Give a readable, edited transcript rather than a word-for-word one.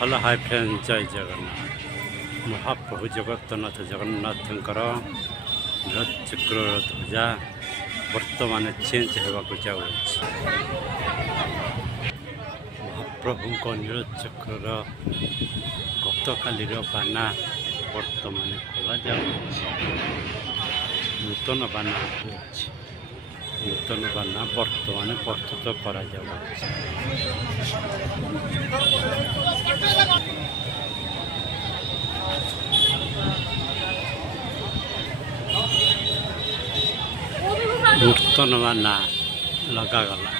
Hello hi friend जय जगन्नाथ महाप्रभु जगन्नाथ जगन्नाथंकर नୀलचक्र ध्वजा वर्तमान चेंज होगा जाऊँगी। महाप्रभु नीलचक्र गतकाली बाना वर्तमान खोल नूतन बाना नूतन बाना वर्तमान प्रस्तुत करा नूतन बाना लगागला।